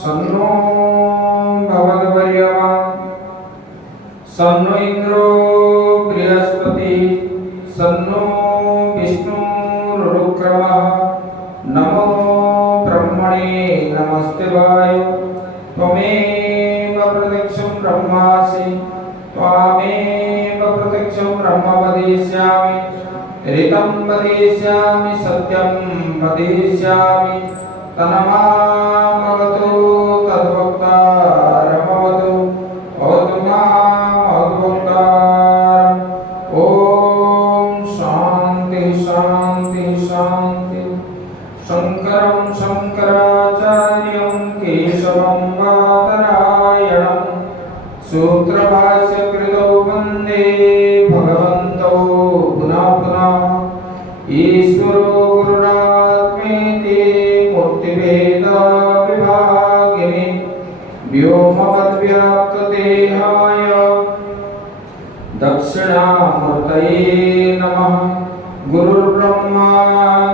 सन्नो भगवद्वर्यमा सन्नो इंद्रो बृहस्पति सन्नो विष्णुरुक्रमः नमो ब्रह्मणे नमस्ते वायो त्वमेव प्रत्यक्षं ब्रह्मासि त्वामेव प्रत्यक्षं ब्रह्म वदिष्यामि ऋतं वदिष्यामि सत्यं वदिष्यामि तन्मामवतु तद्वक्तारमवतु भवतु मामवक्तारम्। ॐ शान्ति शान्ति शान्ति। शङ्करं शङ्कराचार्यं केशवं बादरायणं सूत्रभाष्यकृतौ वन्दे भगवन्तौ पुनः पुनः। ईश्वरो गुरुरात्मेति मूर्तिभेदविभागिने व्योमवद्व्याप्तदेहाय दक्षिणामूर्तये नमः। गुरुर्ब्रह्मा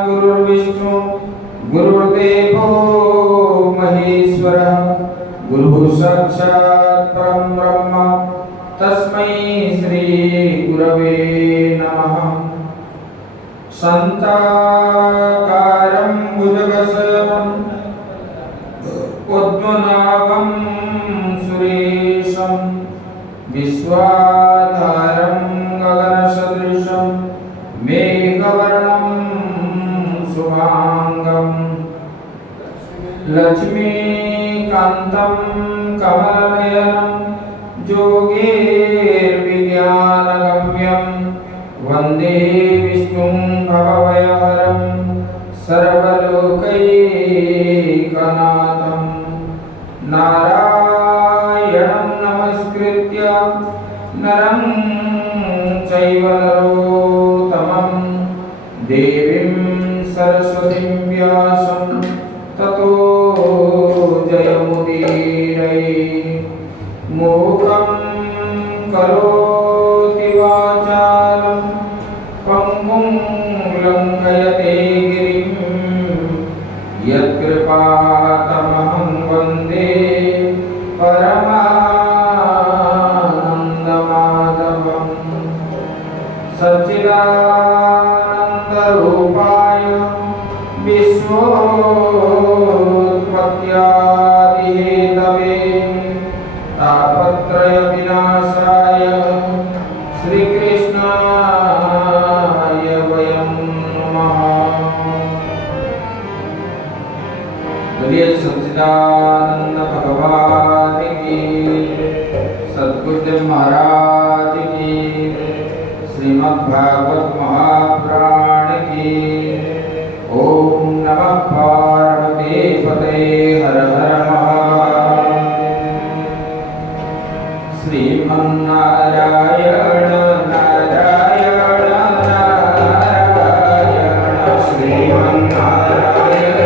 गुरुर्विष्णु गुरुर्देवो महेश्वरः गुरुः साक्षात् परं ब्रह्म तस्मै श्री गुरवे नमः। शान्ताकारं भुजगशयनं पद्मनाभं सुरेशं विश्वाधारं गगनसदृशं मेघवर्णं शुभांगं लक्ष्मीकान्तं कमलनयनं योगीर्विज्ञानगम्यं वन्दे विष्णुं भवभयहरं सर्वलोकैकनाथं। नारायणं नमस्कृत्य नरं चैव नरोत्तमं देवीं सरस्वतीं व्यासं ततो जयमुदीरये। मूकं करोति वाचालं पंगुं लङ्घयते गिरिं यत्कृपातमहं वन्दे परमानन्दमाधवम्। सच्चिदानन्दरूपाय विश्वोत्पत्त्यादिहेतवे तापत्रयविनाशाय श्रीकृष्णाय वयं नमः। बोलिए सच्चिदानंद भगवान की, सद्गुरुदेव महाराज की, श्रीमद्भागवत महापुराण की। ओम नमः पार्वती पते हर हर महादेव। श्रीमन्नारायण नारायण नारायण श्रीमन्नारायण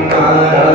नारायण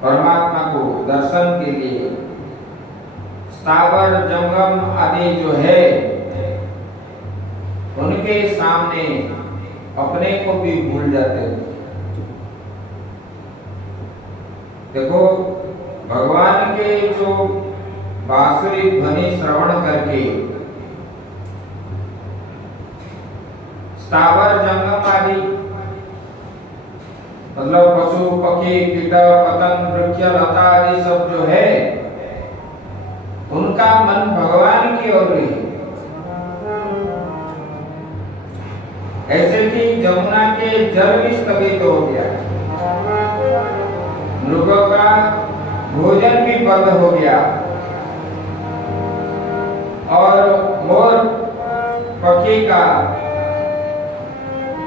परमात्मा को दर्शन के लिए स्थावर जंगम आदि जो है उनके सामने अपने को भी भूल जाते हैं। देखो भगवान के जो बांसुरी ध्वनि श्रवण करके स्थावर जंगम आदि मतलब पशु पक्षी कीट पतंग वृक्ष लता आदि सब जो है उनका मन भगवान की ओर है। ऐसे कि जमुना के जल भी स्थगित हो गया, मृगों का भोजन भी बंद हो गया और मोर पक्षी का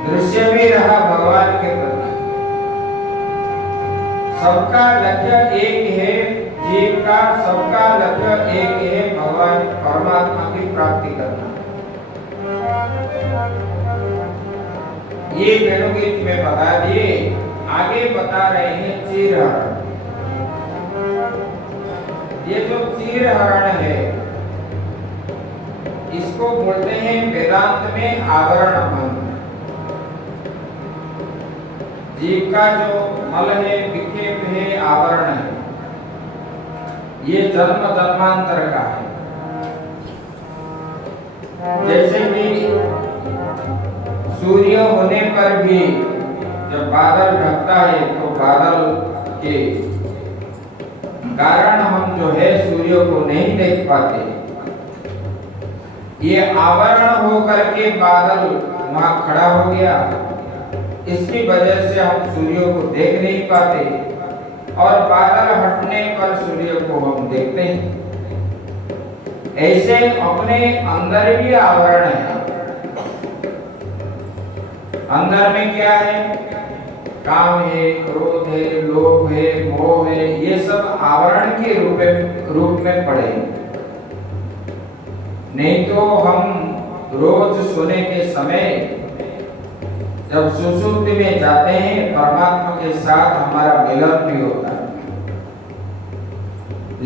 दृश्य भी रहा भगवान के प्रति। सबका लक्ष्य एक है, जीव का सबका लक्ष्य एक है, भगवान परमात्मा की प्राप्ति करना। ये वेणुगीत में बता दिए, आगे बता रहे हैं चीर हरण। ये जो चीर हरण है इसको बोलते हैं वेदांत में आवरण भंग। जीव का जो मल है, विक्षेप है, आवरण है, ये जन्म जन्मांतर का है। जैसे कि सूर्य होने पर भी जब बादल ढकता है तो बादल के कारण हम जो है सूर्य को नहीं देख पाते। ये आवरण होकर के बादल वहां खड़ा हो गया, इसकी वजह से हम सूर्य को देख नहीं पाते और बादल हटने पर सूर्य को हम देखते हैं। ऐसे अपने अंदर भी आवरण है। अंदर में क्या है? काम है, क्रोध है, लोभ है, मोह है, ये सब आवरण के रूप में पड़े। नहीं तो हम रोज सोने के समय जब सुषुप्ति में जाते हैं, परमात्मा के साथ हमारा मिलन भी होता है,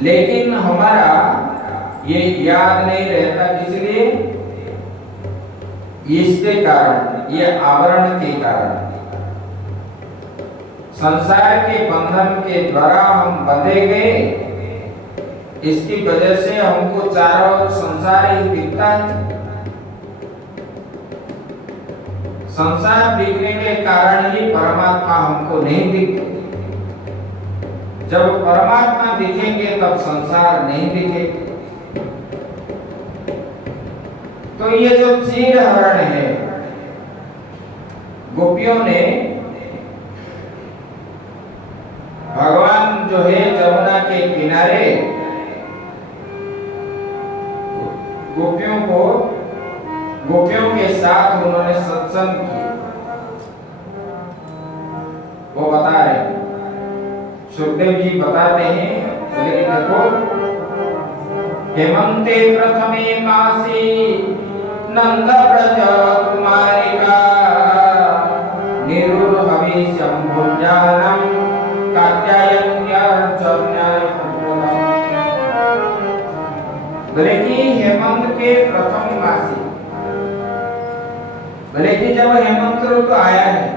लेकिन हमारा ये याद नहीं रहता। किस लिए? इसके कारण, ये आवरण के कारण, संसार के बंधन के द्वारा हम बंधे गए। इसकी वजह से हमको चारों ओर संसार ही दिखता है। संसार दिखने के कारण ही परमात्मा हमको नहीं दिखते। जब परमात्मा दिखेंगे तब संसार नहीं दिखेगा। तो ये जो चीर हरण है, गोपियों ने भगवान जो है जमुना के किनारे गोपियों के साथ उन्होंने सत्संग किया। वो बता रहे, सुखदेव जी बताते हैं, लेकिन देखो, हेमंते प्रथमे मासी नंद व्रज कुमारिका निरुर्हविष्यं भुञ्जानं बोले कि हेमंत के प्रथम मासी, बोले कि जब हेमंत ऋतु आया है,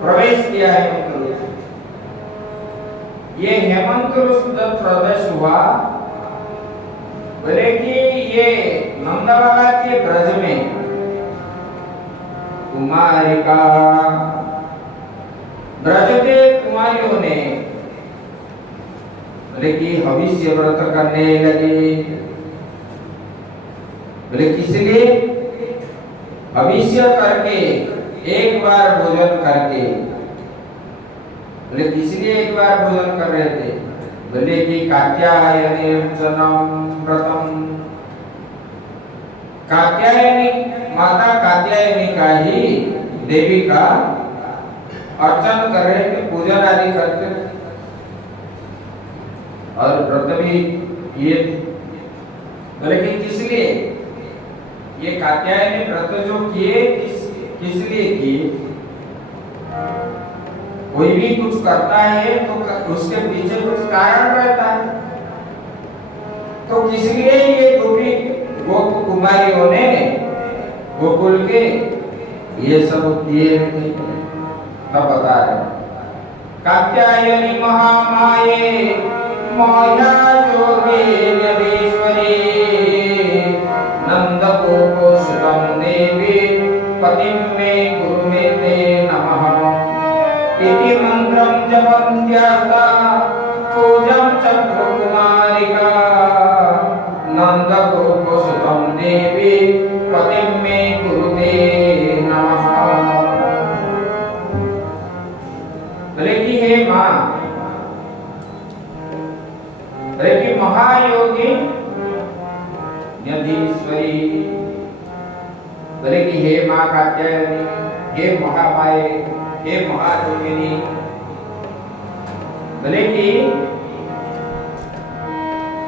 प्रवेश किया है हेमंत ऋतु, ये हेमंत ऋतु जब प्रवेश हुआ, बोले कि ये नंदलाला के ब्रज में कुमारिका, ब्रज के कुमारियों ने बोले कि हविष्य व्रत करने लगे। बोले किस लिए? हविष्य करके, एक बार भोजन करके। बोले किस लिए एक बार भोजन कर रहे थे? बोले कि कात्यायनी व्रतम, कात्यायनी, माता कात्यायनी का ही, देवी का अर्चन कर रहे थे, पूजन आदि करते थे, और व्रत भी ये। बोले कि किस लिए? ये कात्यायनी व्रत जो किए, किस लिए किए? कोई भी कुछ करता है तो उसके पीछे कुछ कारण रहता है। तो किस लिए ये गोप कुमारियों ने गोकुल के ये सब किए थे? तब बता रहे, कात्यायनी महामाये माया जोगेश्वरी नंद गोपो सुतम देवी पतिं मे गुरु मे ते नमः इति मंत्रं जपन्त्यास्ता पूजं चक्र कुमारिका नंद गोपो सुतम देवी पतिं मे गुरु ते नमः। बोले कि हे माँ, कि महायोगी यदीश्वरी, बोले कि हे माँ कात्यायनी, हे महामाये, हे महायोगिनी, बोले कि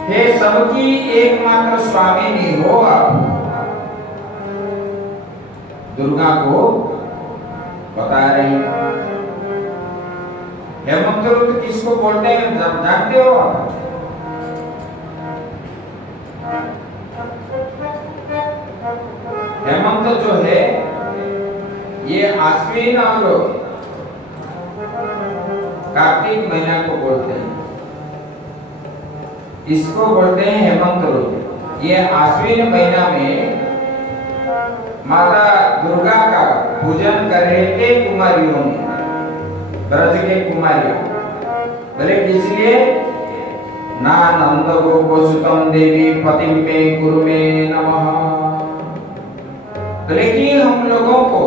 हे सबकी एकमात्र स्वामिनी हो आप। दुर्गा को बता रही। हेमंत ऋतु किसको बोलते हैं जानते हो आप? हेमंत जो है ये आश्विन और कार्तिक महीना को बोलते हैं, इसको बोलते हैं हेमंत ऋतु। ये आश्विन महीना में माता दुर्गा का पूजन कर रहे थे कुमारियों ने, ब्रज के कुमारियों। बोले किस लिए? ना नंद गोपोसुतम देवी पतिं मे गुरु मे नमः। बोले कि हम लोगों को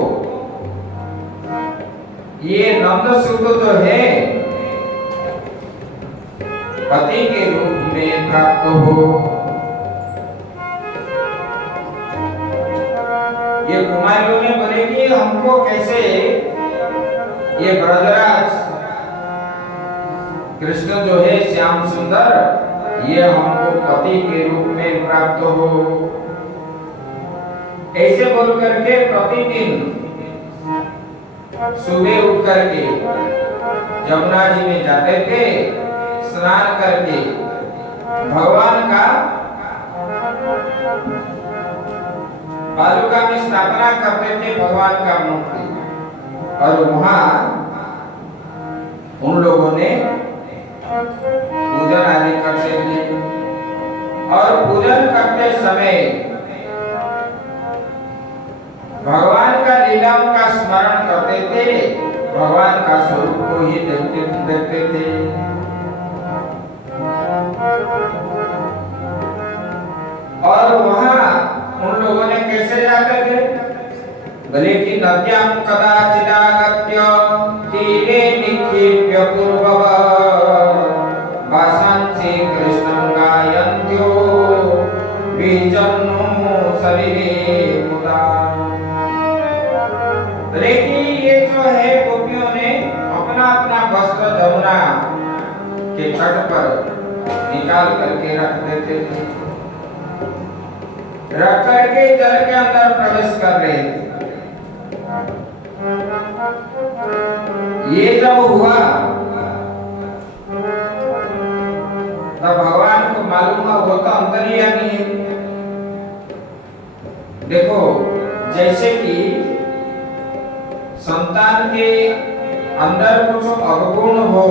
ये नंद सुत जो है पति के रूप में प्राप्त हो। ये कुमारियों ने बोले कि हमको कैसे ये ब्रजराज कृष्ण जो है श्याम सुंदर ये हमको पति के रूप में प्राप्त हो। ऐसे बोल करके प्रतिदिन सुबह उठ करके जमुना जी में जाते थे, स्नान करके भगवान का बालुका में स्थापना करते थे भगवान का मूर्ति, और वहां उन लोगों ने पूजन आदि करते थे। और पूजन करते समय भगवान का लीलाओं का स्मरण करते थे, भगवान का स्वरूप को ही देखते थे। और वहां उन लोगों ने कैसे जाते थे, भले कि नद्यां कदाचिदागत्य तीरे निक्षिप्य पूर्ववत् वासंसि कृष्णं गायन्त्यो विजन्नो शरीरे मुदा। लेकिन ये जो है गोपियों ने अपना अपना वस्त्र जमुना के तट पर निकाल करके रख देते थे, रख करके जल के अंदर प्रवेश कर रहे थे। ये जब हुआ तब भगवान को मालूम हुआ वो तो अंतर्यामी है। देखो जैसे कि संतान के अंदर कुछ अवगुण हो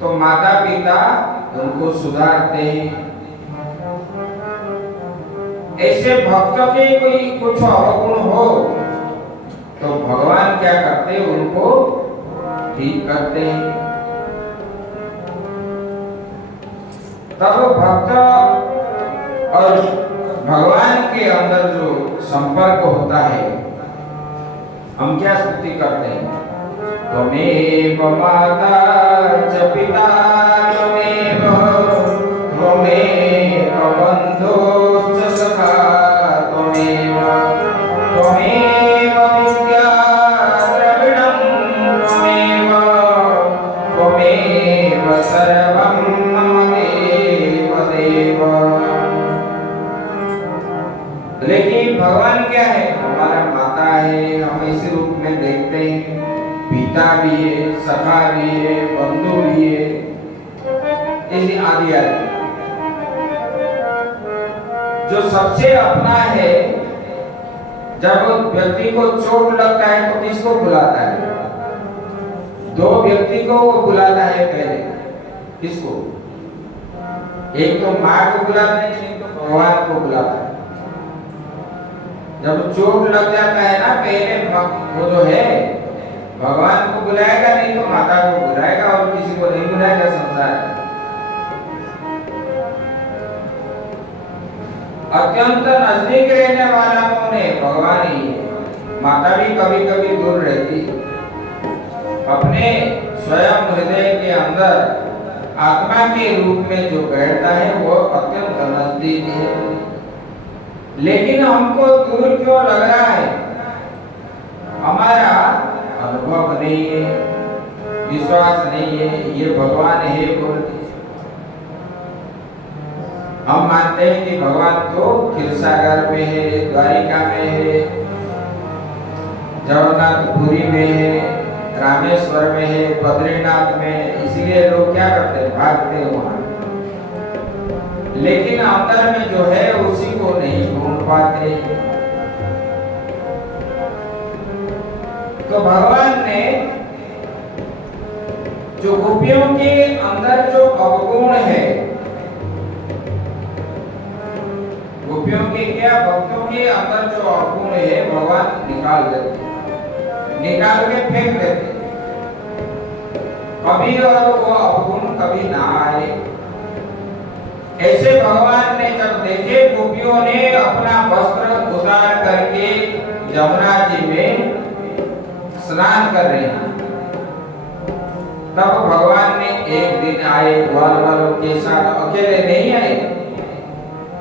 तो माता पिता उनको सुधारते हैं, ऐसे भक्त के कोई कुछ अवगुण हो तो भगवान क्या करते हैं, उनको ठीक करते हैं। तब भक्त और भगवान के अंदर जो संपर्क होता है, हम क्या स्तुति करते हैं, त्वमेव माता च पिता त्वमेव त्वमेव बन्धुश्च सखा त्वमेव त्वमेव विद्या द्रविणं त्वमेव त्वमेव सर्वं मम देव। लेकिन भगवान क्या है, हमारा माता है, हम इस रूप में देखते हैं, पिता भी है, सखा भी है, बंधु भी है, इसी आदि आदि। जो सबसे अपना है, जब व्यक्ति को चोट लगता है तो किसको बुलाता है, दो व्यक्ति को वो बुलाता है पहले, किसको, एक तो माँ को बुलाता है, एक तो भगवान को बुलाता है। जब चोट लग जाता है ना, पहले वो जो है भगवान को बुलाएगा, नहीं तो माता को बुलाएगा, और किसी को नहीं बुलाएगा संसार। अत्यंत नजदीक रहने वाला कौन है, भगवान ही है। माता भी कभी कभी दूर रहती, अपने स्वयं हृदय के अंदर आत्मा के रूप में जो बैठता है वो अत्यंत नजदीक है। लेकिन हमको दूर क्यों लग रहा है, हमारा अनुभव नहीं है, विश्वास नहीं है, ये भगवान है बोलते। हम मानते हैं कि भगवान तो क्षीरसागर में है, द्वारिका में है, जगन्नाथपुरी में है, रामेश्वर में है, बद्रीनाथ में, इसलिए लोग क्या करते हैं, भागते हैं वहां। लेकिन अंदर में जो है उसी को नहीं ढूंढ पाते। तो भगवान ने जो गोपियों के अंदर जो अवगुण है, गोपियों के क्या, भक्तों के अंदर जो अवगुण है भगवान निकाल देते, निकाल के फेंक देते, कभी और वो अवगुण कभी ना आए। ऐसे भगवान ने जब देखे गोपियों ने अपना वस्त्र उतार करके जमुना जी में स्नान कर रहे हैं, तब भगवान ने एक दिन आए ग्वाल वालों के साथ, अकेले नहीं आए,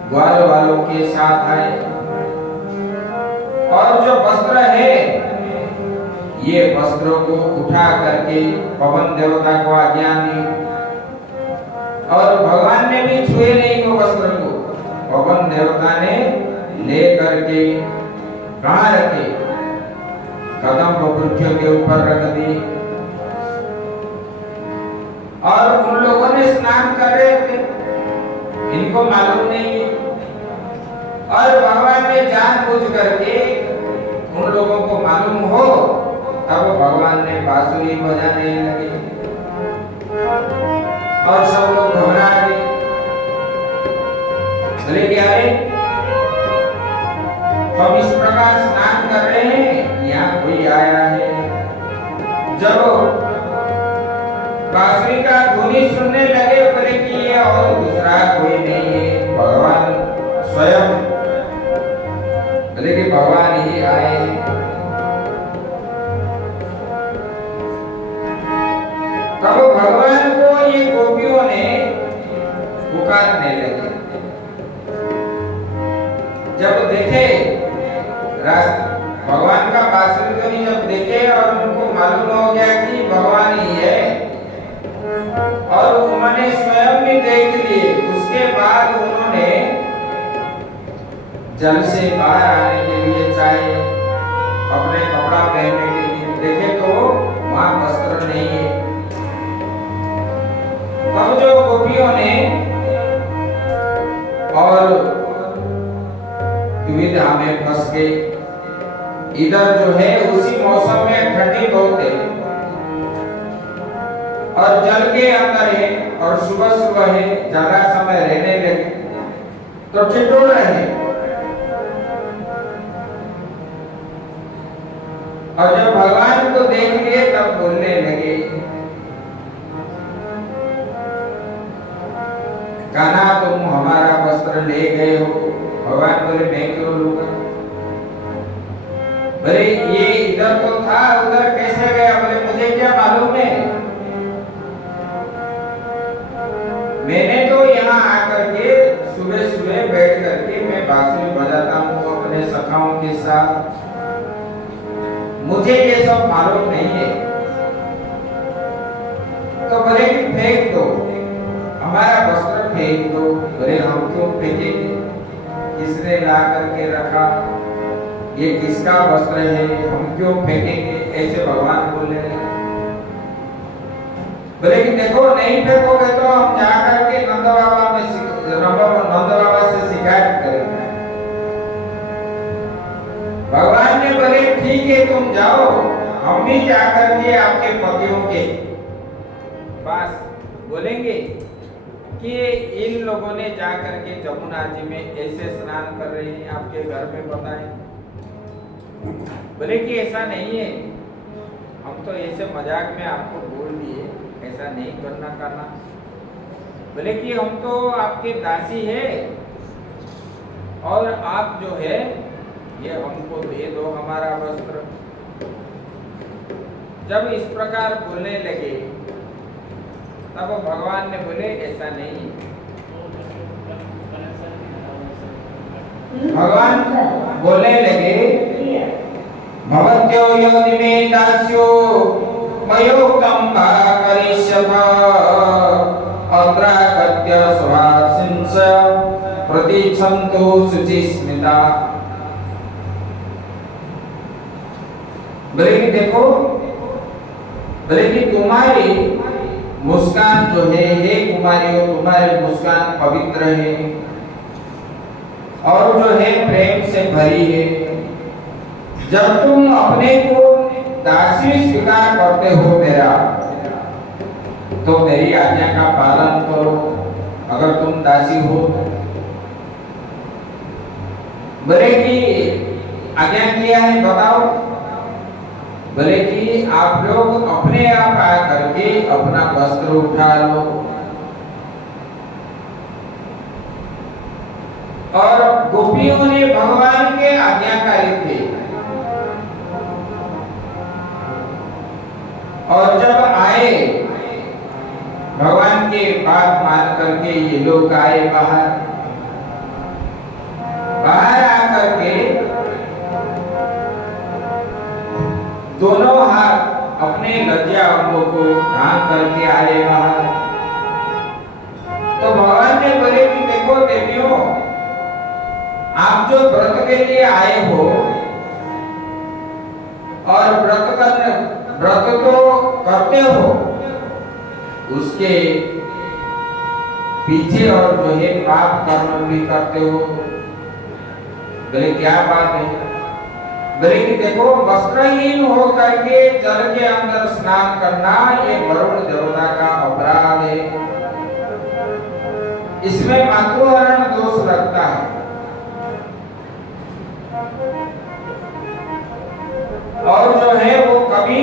ग्वाल वालों के साथ आए। और जो वस्त्र है ये वस्त्रों को उठा करके पवन देवता को आज्ञा दी और भगवान ने भी छुए नहीं वो वस्त्र को। पवन देवता ने ले करके कहाँ रखे? कदम वृक्षों के ऊपर रख दी और उन लोगों ने स्नान कर रहे थे, इनको मालूम नहीं है और भगवान ने जानबूझ करके उन लोगों को मालूम हो तब भगवान ने बांसुरी बजाने लगे और सब लोग घबरा गए। बोले क्या रे, हम इस प्रकार स्नान कर रहे हैं, यहाँ कोई आया है। जब बांसुरी का धुनी सुनने लगे बोले कि ये और दूसरा कोई नहीं है, भगवान स्वयं, बोले कि भगवान ही आए हैं। तब भगवान को ये गोपियों ने पुकारने लगे। जब देखे भगवान का बांसुरी ध्वनि जब देखे और उनको मालूम हो गया कि भगवान ही है और उन्होंने स्वयं भी देख लिए, उसके बाद उन्होंने जल से बाहर आने के लिए चाहे अपने कपड़ा पहनने के लिए देखे तो वहां वस्त्र नहीं है। तब जो गोपियों ने और दुविधा में फंस गए। इधर जो है उसी मौसम में ठंडी बहुत है और जल के अंदर है और सुबह सुबह है, ज्यादा समय रहने लगे तो ठिठुर रहे और जब भगवान को देख लिए तब बोलने लगे, कान्हा तुम हमारा वस्त्र ले गए हो। भगवान बोले मैं क्यों लूंगा? बोले ये इधर तो था, उधर कैसे गया? बोले मुझे क्या मालूम है, मैंने तो यहाँ आकर के सुबह सुबह बैठ करके मैं बांसुरी बजाता हूँ अपने सखाओं के साथ, मुझे ये सब मालूम नहीं है। तो बोले कि फेंक दो, हमारा वस्त्र फेंक दो। बोले हम क्यों फेंकेंगे, किसने ला करके रखा, ये किसका वस्त्र है, हम क्यों फेंकेंगे? ऐसे भगवान बोले। बोले कि देखो नहीं फेंकोगे तो हम जा करके नंद बाबा से शिकायत करेंगे। भगवान ने बोले ठीक है तुम जाओ, हम भी जाकर के आपके पतियों के पास बोलेंगे कि इन लोगों ने जाकर के जमुना जी में ऐसे स्नान कर रहे हैं, आपके घर में बताएं। बोले कि ऐसा नहीं है, हम तो ऐसे मजाक में आपको बोल दिए, ऐसा नहीं करना। बोले कि हम तो आपके दासी है और आप जो है ये हमको दे दो हमारा वस्त्र। जब इस प्रकार बोलने लगे तब भगवान ने बोले ऐसा नहीं। भगवान बोलने लगे भवत्यो योनि में दास्यो मयोक्तम करिष्यथ अत्रागत्य स्वासिंस प्रतीक्षन्तु शुचिस्मिता। बोले कि देखो, बोले कि तुम्हारी मुस्कान जो है हे कुमारियों, तुम्हारी मुस्कान पवित्र है और जो है प्रेम से भरी है। जब तुम अपने को दासी स्वीकार करते हो मेरा, तो मेरी आज्ञा का पालन करो। अगर तुम दासी हो बोले कि आज्ञा किया है बताओ। बोले कि आप लोग अपने आप आ करके अपना वस्त्र उठा लो और गोपियों ने भगवान के आज्ञाकारी थे और जब आए भगवान के बात मान करके ये लोग आए बाहर आकर के दोनों हाथ अपने लज्जा अंगों को ढांक करके आए बाहर। तो भगवान ने बोले कि देखो देवियों, आप जो व्रत के लिए आए हो और व्रत तो करते हो, उसके पीछे और जो है पाप कर्म भी करते हो। बोले क्या बात है? बोले कि देखो, वस्त्रहीन होकर के जल के अंदर स्नान करना ये वरुण देवता का अपराध है, इसमें मातृहरण दोष लगता है। और जो है वो कभी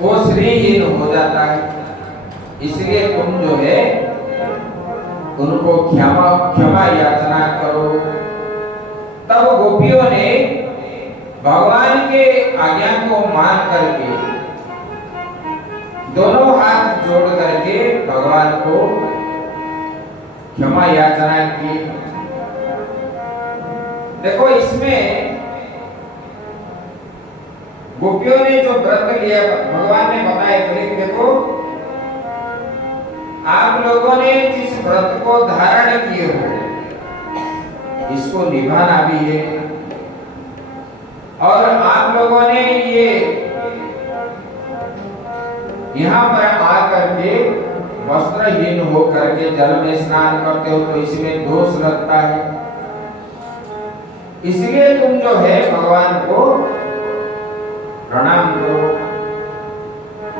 वो श्रीहीन हो जाता है, इसलिए तुम जो है उनको क्षमा याचना करो। तब गोपियों ने भगवान के आज्ञा को मान करके दोनों हाथ जोड़ करके भगवान को क्षमा याचना की। देखो, इसमें गोपियों ने जो व्रत लिया, भगवान ने बताया कि देखो, आप लोगों ने जिस व्रत को धारण किए हो, इसको निभाना भी है। और आप लोगों ने ये यहाँ पर आकर के वस्त्रहीन होकर के जल में स्नान करते हो, तो इसमें दोष लगता है। इसलिए तुम जो है भगवान को प्रणाम करो।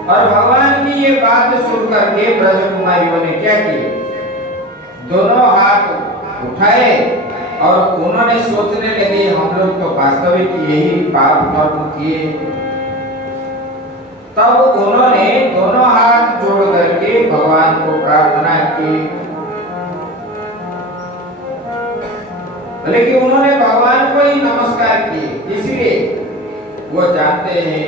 और भगवान की ये बात सुन करके ब्रज कुमारियों ने क्या किया? दोनों हाथ उठाए और उन्होंने सोचने लगे, हम लोग तो वास्तविक यही पाप कर्म किए। तब उन्होंने दोनों हाथ जोड़ करके भगवान को प्रार्थना की। लेकिन उन्होंने भगवान को ही नमस्कार किए, इसलिए वो जानते हैं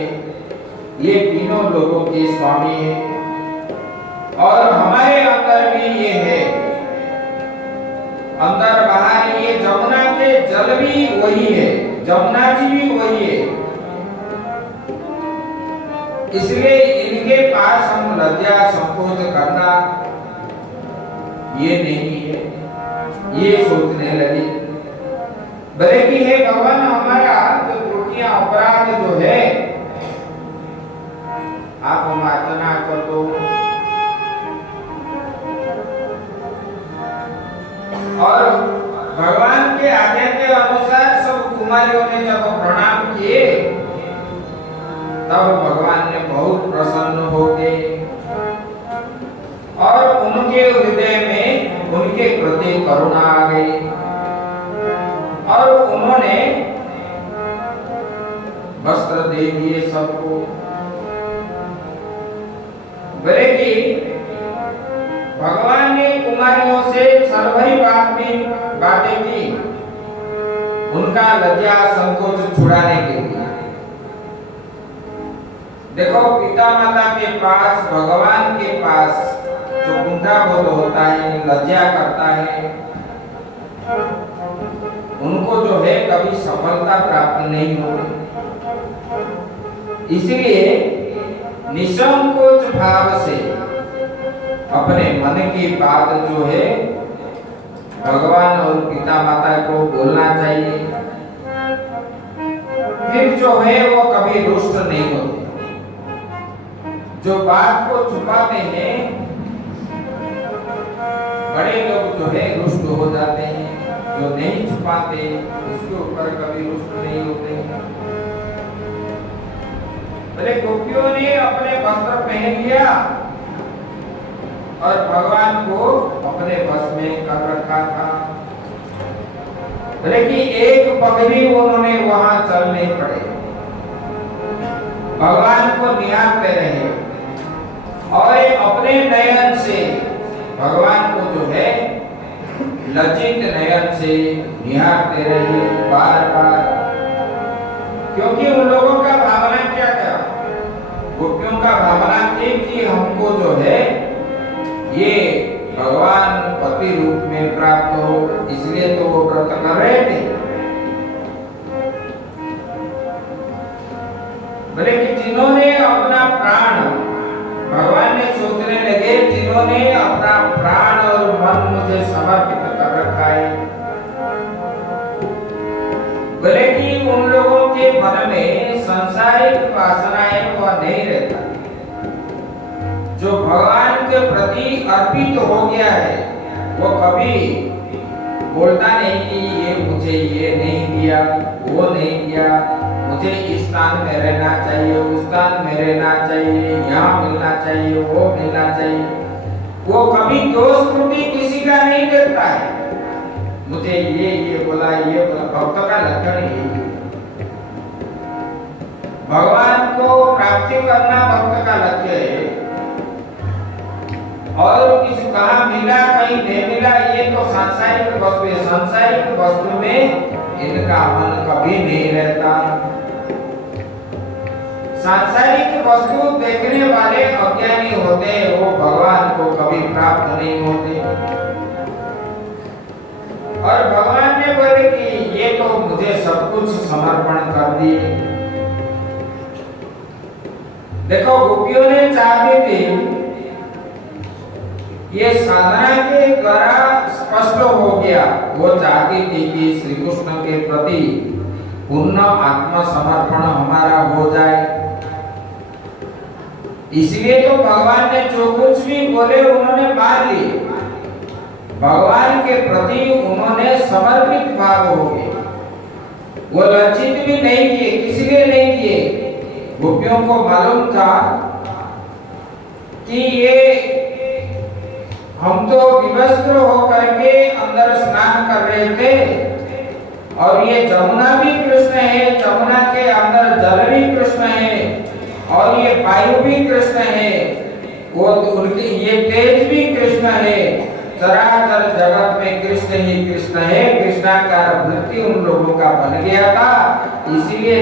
ये तीनों लोगों के स्वामी हैं और हमारे अंदर भी ये है, अंदर बाहर ये जमुना के जल भी वही है, जमुना जी भी वही है। इसलिए इनके पास हम लज्जा संकोच करना ये नहीं है, ये सोचने लगे। भले कि हे भगवान, हमारा जो त्रुटियां अपराध जो है आप मार्जना कर दो। और भगवान के आज्ञा के अनुसार सब कुमारियों ने जब प्रणाम किए, तब भगवान ने बहुत प्रसन्न हो गए और उनके हृदय में उनके प्रति करुणा आ गई और उन्होंने वस्त्र दे दिए सबको। बोले कि भगवान ने कुमारियों से छलभरी बातें की, उनका लज्जा संकोच छुड़ाने के लिए। देखो, पिता माता के पास, भगवान के पास जो कुंठाबोध होता है, लज्जा करता है, उनको जो है कभी सफलता प्राप्त नहीं होती। इसलिए निसंकोच भाव से अपने मन की बात जो है भगवान और पिता माता को बोलना चाहिए। फिर जो है वो कभी रुष्ट नहीं होते। जो बात को छुपाते हैं, बड़े लोग जो है रुष्ट हो जाते हैं, जो नहीं छुपाते उसके ऊपर कभी रुष्ट नहीं होते। अरे गोपियों ने अपने वस्त्र पहन लिया और भगवान को अपने बस में कर रखा था। लेकिन एक पग भी उन्होंने वहां चल नहीं पड़े, भगवान को निहारते रहे और अपने नयन से भगवान को जो है लज्जित नयन से निहारते रहे बार बार। क्योंकि उन लोगों का भावना क्या था? गोपियों का भावना थी कि हमको जो है ये भगवान पति रूप में प्राप्त हो, इसलिए तो वो व्रत कर रहे थे। बोले कि जिन्होंने अपना प्राण, भगवान ने सोचने लगे जिन्होंने अपना प्राण और मन मुझे समर्पित कर रखा है, बोले कि उन लोगों के मन में सांसारिक वासनाएं वह नहीं रहता। जो भगवान के प्रति अर्पित हो गया है वो कभी बोलता नहीं कि ये मुझे ये नहीं दिया, वो नहीं दिया, मुझे इस स्थान में रहना चाहिए, उस स्थान में रहना चाहिए, यहाँ मिलना चाहिए, वो मिलना चाहिए। वो कभी दोष त्रुटि किसी का नहीं देखता है। मुझे ये बोला, ये बोला। भक्त का लक्षण यही है। भगवान को प्राप्ति करना भक्त का लक्ष्य है। और किसी कहा मिला कहीं नहीं मिला, ये तो सांसारिक वस्तु है। सांसारिक वस्तु में इनका मन कभी नहीं रहता। सांसारिक वस्तु देखने वाले अज्ञानी होते हैं, वो भगवान को कभी प्राप्त नहीं होते। और भगवान ने बोले कि ये तो मुझे सब कुछ समर्पण कर दिए। देखो गोपियों ने चाहते थे, ये साधना के द्वारा स्पष्ट हो गया। वो चाहती थी कि श्री कृष्ण के प्रति पूर्ण आत्मसमर्पण हमारा हो जाए। इसलिए तो भगवान ने जो कुछ भी बोले उन्होंने मान लिए। भगवान के प्रति उन्होंने समर्पित भाव हो गए। वो लज्जित भी नहीं किए, किसी लिए नहीं किए। गोपियों को मालूम था कि ये हम तो विवस्त्र होकर के अंदर स्नान कर रहे थे और ये जमुना भी कृष्ण है, जमुना के अंदर जल भी कृष्ण है और ये वायु भी कृष्ण है, वो उनके ये तेज भी कृष्ण है। चराचर जगत में कृष्ण ही कृष्ण है। कृष्णाकार वृत्ति उन लोगों का बन गया था। इसीलिए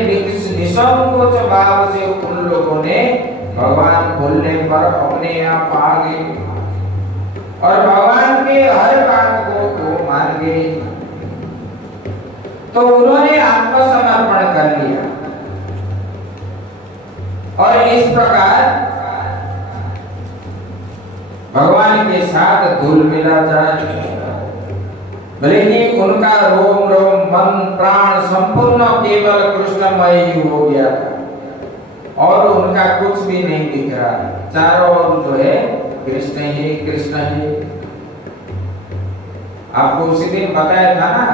निसंकोच भाव से उन लोगों ने भगवान बोलने पर अपने आप आ गए और भगवान के हर बात को मान गए। तो उन्होंने आत्मसमर्पण कर लिया और इस प्रकार भगवान के साथ धूल मिला जाए। भले ही उनका रोम रोम मन प्राण संपूर्ण केवल कृष्णमय ही हो गया था और उनका कुछ भी नहीं दिख रहा। चारों ओर जो है कृष्ण ही कृष्ण ही। आपको उसी दिन बताया था ना,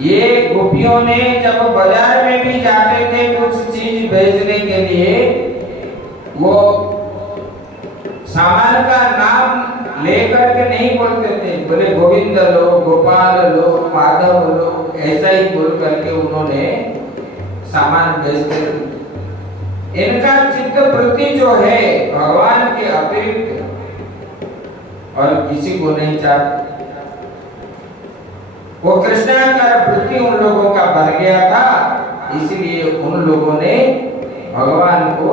ये गोपियों ने जब बाजार में भी जाते थे कुछ चीज बेचने के लिए, वो सामान का नाम लेकर के नहीं बोलते थे। बोले गोविंद लो, गोपाल लो, माधव लो, ऐसा ही बोल करके उन्होंने सामान बेचते थे। इनका चित्त वृत्ति जो है भगवान के अतिरिक्त और किसी को नहीं चाहते। वो कृष्णाकार वृत्ति उन लोगों का बन गया था। इसलिए उन लोगों ने भगवान को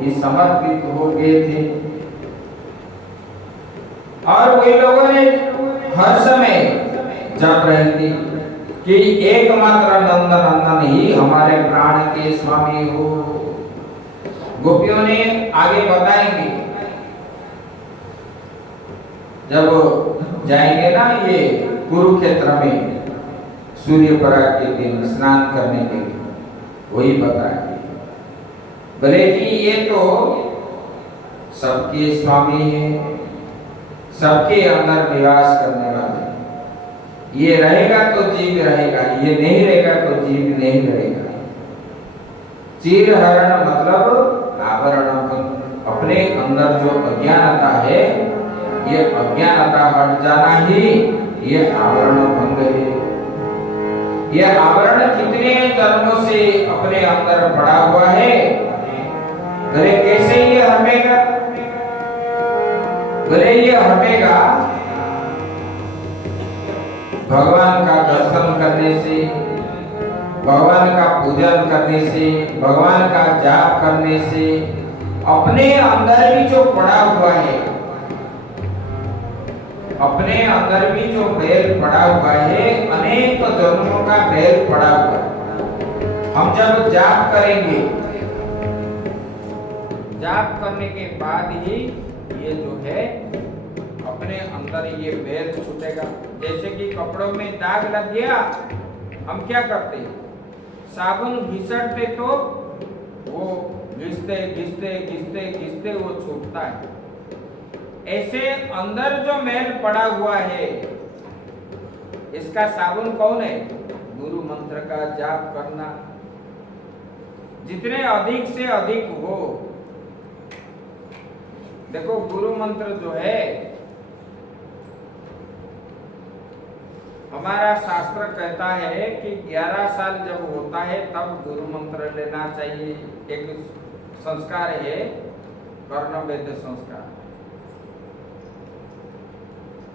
ही समर्पित हो गए थे और वे लोगों ने हर समय जप रहे थे कि एकमात्र नंद नंदन ही हमारे प्राण के स्वामी हो। गोपियों ने आगे बताएंगे, जब जाएंगे ना ये कुरुक्षेत्र में सूर्य पराग के दिन स्नान करने के लिए, वही बताएंगे। भले कि ये तो सबके स्वामी है, सबके अंदर निवास करने वाले। ये रहेगा तो जीव रहेगा, ये नहीं रहेगा तो जीव नहीं रहेगा। चीर हरण मतलब आवरण। अपने अंदर जो अज्ञानता है, ये अज्ञानता हट जाना ही ये आवरण भंग है। ये आवरण कितने जन्मों से अपने अंदर पड़ा हुआ है, भले कैसे ये हटेगा? भले ये हटेगा भगवान का दर्शन करने से, भगवान का पूजन करने से, भगवान का जाप करने से। अपने अंदर भी जो पड़ा हुआ है, अपने अंदर भी जो बैल पड़ा हुआ है, अनेक जन्मों का बैल पड़ा हुआ है, हम जब जाप करेंगे, जाप करने के बाद ही ये जो है अपने अंदर ये बैर छूटेगा। जैसे कि कपड़ों में दाग लग गया, हम क्या करते हैं, साबुन घिसटते तो वो घिसते घिसते घिसते घिसते वो छूटता है। ऐसे अंदर जो मैल पड़ा हुआ है, इसका साबुन कौन है? गुरु मंत्र का जाप करना। जितने अधिक से अधिक हो, देखो गुरु मंत्र जो है, हमारा शास्त्र कहता है कि 11 साल जब होता है तब गुरु मंत्र लेना चाहिए। एक संस्कार है कर्ण वेद संस्कार,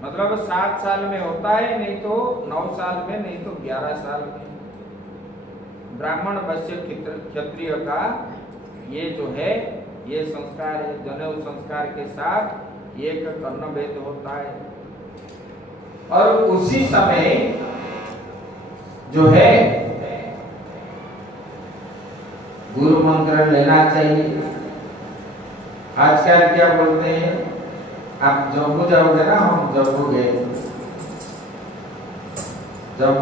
मतलब 7 साल में होता है, नहीं तो 9 साल में, नहीं तो 11 साल में। ब्राह्मण वैश्य क्षत्रिय का ये जो है ये संस्कार है। जनेऊ संस्कार के साथ एक कर्ण वेद होता है, और उसी समय जो है गुरु मंत्र लेना चाहिए। आजकल क्या बोलते हैं, आप जम्मू जाओगे ना, हम जम्मू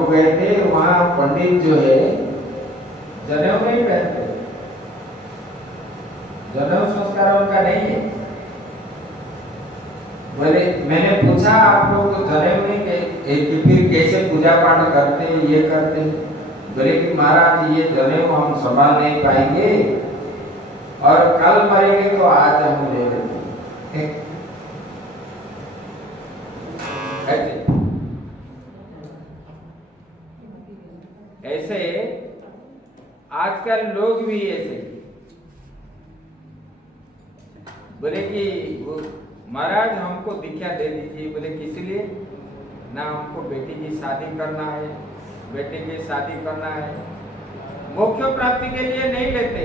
गए थे, वहां पंडित जो है जनेऊ नहीं पहनते, जनेऊ संस्कार उनका नहीं है। बोले, मैंने पूछा आप लोग तो जनेऊ नहीं कि फिर कैसे पूजा पाठ करते हैं, ये करते हैं? बोले कि महाराज ये जनेऊ हम संभाल नहीं पाएंगे, और कल मरेंगे तो आज हम ले लेंगे। ऐसे आजकल लोग भी ऐसे बोले कि महाराज हमको दीक्षा दे दीजिए। बोले किस लिए? ना हमको बेटी की शादी करना है, बेटे की शादी करना है, मोक्ष प्राप्ति के लिए नहीं लेते,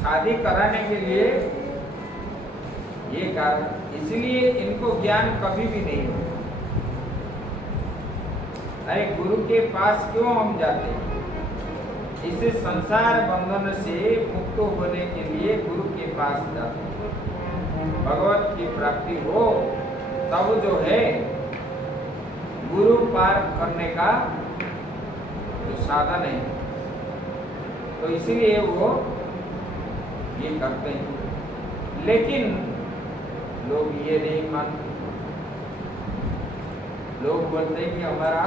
शादी कराने के लिए ये कारण। इसलिए इनको ज्ञान कभी भी नहीं हो। अरे गुरु के पास क्यों हम जाते हैं? इसे संसार बंधन से मुक्त होने के लिए गुरु के पास जाते हैं। भगवत की प्राप्ति हो तब जो है गुरु पार करने का जो साधन है, तो इसीलिए वो ये करते हैं। लेकिन लोग ये नहीं मानते। लोग बोलते हैं कि हमारा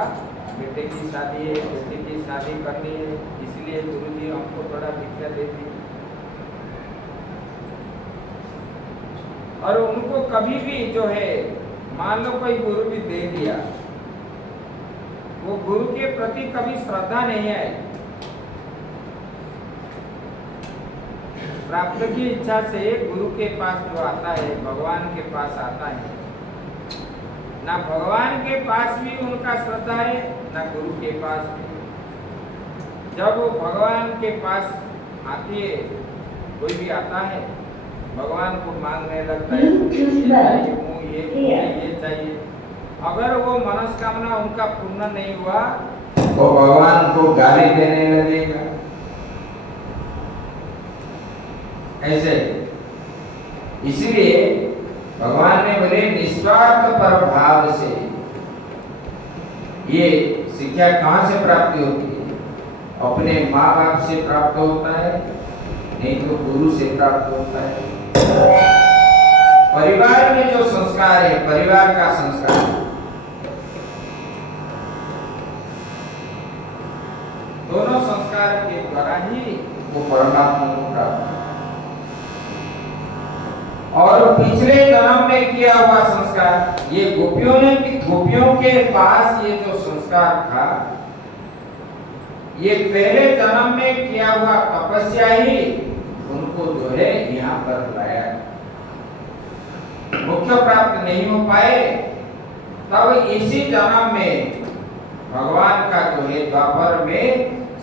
बेटे की शादी है, बेटे की शादी करनी है, इसलिए गुरुजी हमको थोड़ा दीक्षा दे दी। और उनको कभी भी जो है, मान लो कोई गुरु भी दे दिया, वो गुरु के प्रति कभी श्रद्धा नहीं है। प्राप्त की इच्छा से गुरु के पास जो आता है, भगवान के पास आता है, ना भगवान के पास भी उनका श्रद्धा है, ना गुरु के पास भी। जब वो भगवान के पास आती है, कोई भी आता है, भगवान को मांगने लगता है, ये चाहिए। अगर वो मनस्कामना उनका पूर्ण नहीं हुआ, वो भगवान को गाली देने लगेगा। ऐसे इसलिए भगवान ने बोले निस्वार्थ पर भाव से। ये शिक्षा कहाँ से प्राप्त होती है? अपने माँ बाप से प्राप्त होता है, नहीं तो गुरु से प्राप्त होता है। परिवार में जो संस्कार है, परिवार का संस्कार, दोनों संस्कार के द्वारा ही वो परमात्मा को प्राप्त। और पिछले जन्म में किया हुआ संस्कार, ये गोपियों के पास ये जो संस्कार था, ये पहले जन्म में किया हुआ तपस्या ही उनको जो है यहाँ पर लाया। मोक्ष प्राप्त नहीं हो पाए, तब इसी जन्म में भगवान का जो है द्वापर में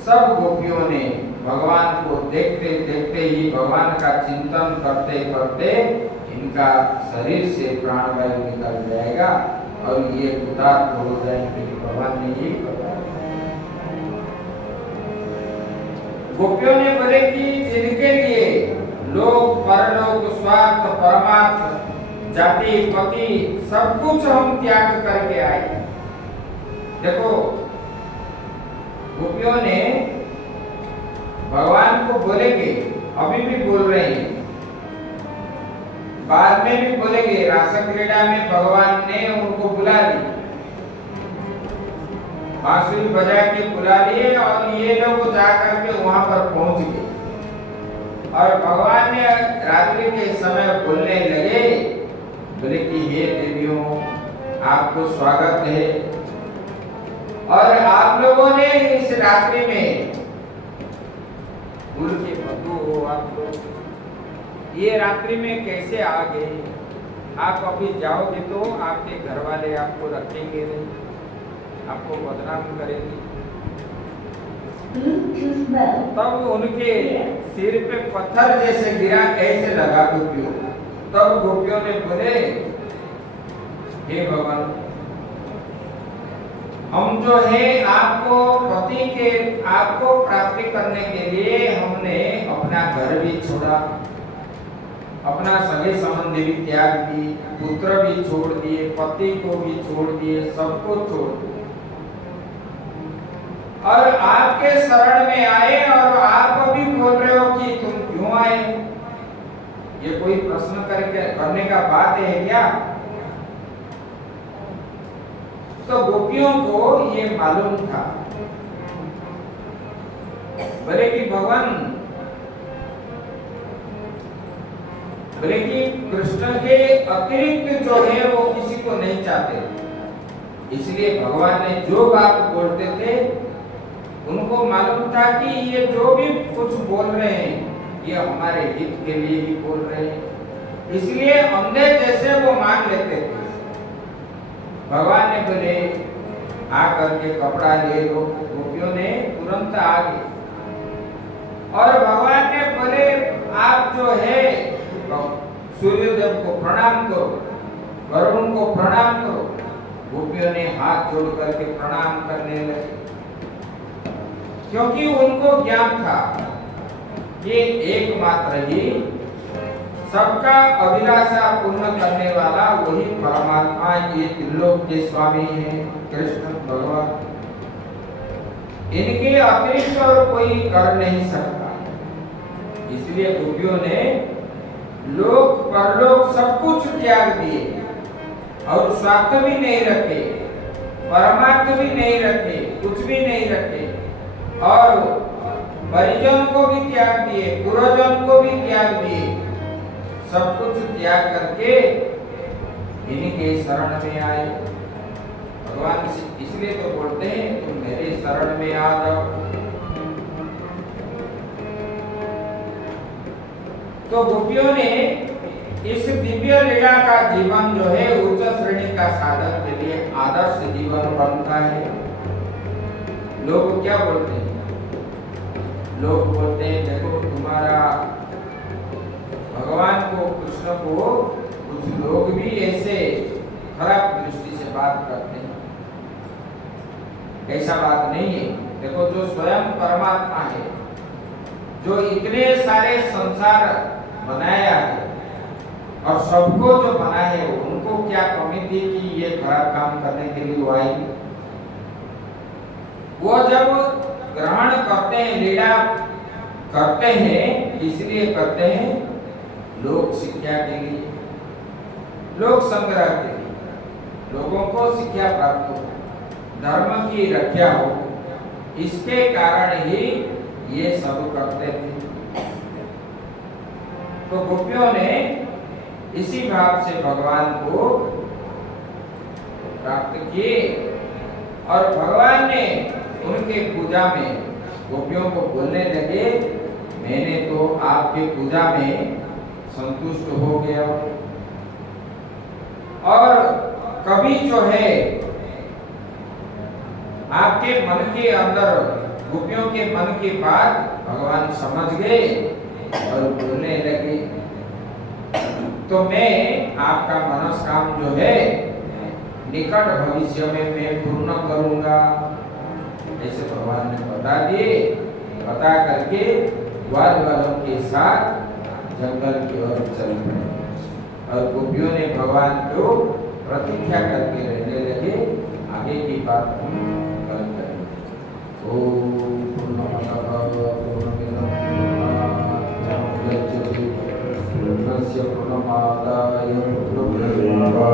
सब गोपियों ने भगवान को देखते देखते ही, भगवान का चिंतन करते करते इनका शरीर से प्राणवायु निकल जाएगा और ये उदात्त हो जाएंगे। भगवान ने ये बताया। गोपियों ने बोले कि जिनके लिए लोक परलोक स्वार्थ परमार्थ जाति पति सब कुछ हम त्याग करके आए। देखो गोपियों ने भगवान को बोलेंगे, अभी भी बोल रहे हैं, बाद में भी बोलेंगे। रास क्रीड़ा में भगवान ने उनको बुला ली, बांसुरी बजा के बुला लिए और ये लोग जाकर के वहां पर पहुंच गए। और भगवान ने रात्रि के समय बोलने लगे, बोले कि हे देवियों आपको स्वागत है और आप लोगों ने इस रात्रि में गुरु के बंधु हो, आप लोग ये रात्रि में कैसे आ गए? आप अभी जाओगे तो आपके घर वाले आपको रखेंगे नहीं, आपको बदनाम करेंगे। तब उनके सिर पे पत्थर जैसे गिरा, कैसे लगा गोपियों। तब गोपियों ने बोले, हे भगवान हम जो है आपको पति के आपको प्राप्ति करने के लिए हमने अपना घर भी छोड़ा, अपना सगे संबंधी भी त्याग दिए, पुत्र भी छोड़ दिए, पति को भी छोड़ दिए, सबको छोड़ दिए और आपके शरण में आए। और आप अभी बोल रहे हो कि तुम क्यों आए? ये कोई प्रश्न करने का बात है क्या? तो गोपियों को ये मालूम था, बोले कि भगवान, बोले कि कृष्ण के अतिरिक्त जो है वो किसी को नहीं चाहते, इसलिए भगवान ने जो बात बोलते थे उनको मालूम था कि ये जो भी कुछ बोल रहे हैं ये हमारे हित के लिए ही बोल रहे हैं, इसलिए अंधे जैसे वो मान लेते थे। भगवान ने बोले आकर के कपड़ा ले लो, गोपियों ने तुरंत आ गए और भगवान ने बोले आप जो है सूर्यदेव को प्रणाम करो, वरुण को प्रणाम करो। गोपियों ने हाथ जोड़ करके प्रणाम करने लगे, क्योंकि उनको ज्ञान था कि एकमात्र ही सबका अभिलाषा पूर्ण करने वाला वही परमात्मा, ये त्रिलोक के स्वामी हैं कृष्ण भगवान, इनके अतिरिक्त और कोई कर नहीं सकता। इसलिए गोपियों ने लोक परलोक सब कुछ त्याग दिए और स्वार्थ भी नहीं रखे, परमार्थ भी नहीं रखे, कुछ भी नहीं रखे और परिजन को भी त्याग दिए, पुरोजन को भी त्याग दिए, सब कुछ त्याग करके इनके शरण में आए। भगवान इसलिए तो बोलते हैं तुम मेरे शरण में आ जाओ। तो गोपियों ने इस दिव्य लीला का जीवन जो है उच्च श्रेणी का साधन के लिए आदर्श जीवन बनता है। लोग क्या बोलते हैं? लोग बोलते हैं देखो तुम्हारा भगवान को, कृष्ण को कुछ लोग भी ऐसे खराब दृष्टि से बात करते हैं। ऐसा बात नहीं है। देखो जो स्वयं परमात्मा है, जो इतने सारे संसार बनाया है और सबको जो बना है, उनको क्या कमी थी कि ये खराब काम करने के लिए वो आई? वो जब ग्रहण करते हैं, लीला करते हैं, इसलिए करते हैं लोक शिक्षा के लिए, लोक संग्रह के लिए, लोगों को शिक्षा प्राप्त हो, धर्म की रक्षा हो, इसके कारण ही ये सब करते थे। तो गोपियों ने इसी भाव से भगवान को प्राप्त किए और भगवान ने उनके पूजा में गोपियों को बोलने लगे मैंने तो आपके पूजा में संतुष्ट हो गया और कभी जो है आपके मन के अंदर, गोपियों के मन की बात भगवान समझ गए और बोलने लगे तो मैं आपका मनस्काम जो है निकट भविष्य में मैं पूर्ण करूंगा। ऐसे भगवान ने बता दिए बता करके ग्वाल वालों के साथ जंगल की ओर चल पड़े और गोपियों ने भगवान को प्रतीक्षा करके रहने लगे। आगे की बात हम कल करेंगे। ओम पूर्णमदः पूर्णमिदं पूर्णात् पूर्णस्य पूर्णमादाय पूर्णमेवावशिष्यते।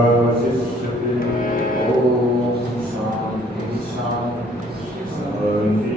ओम शांति शांति शांति।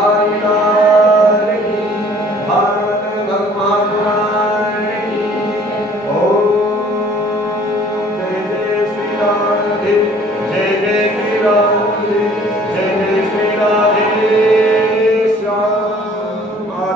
इलाहा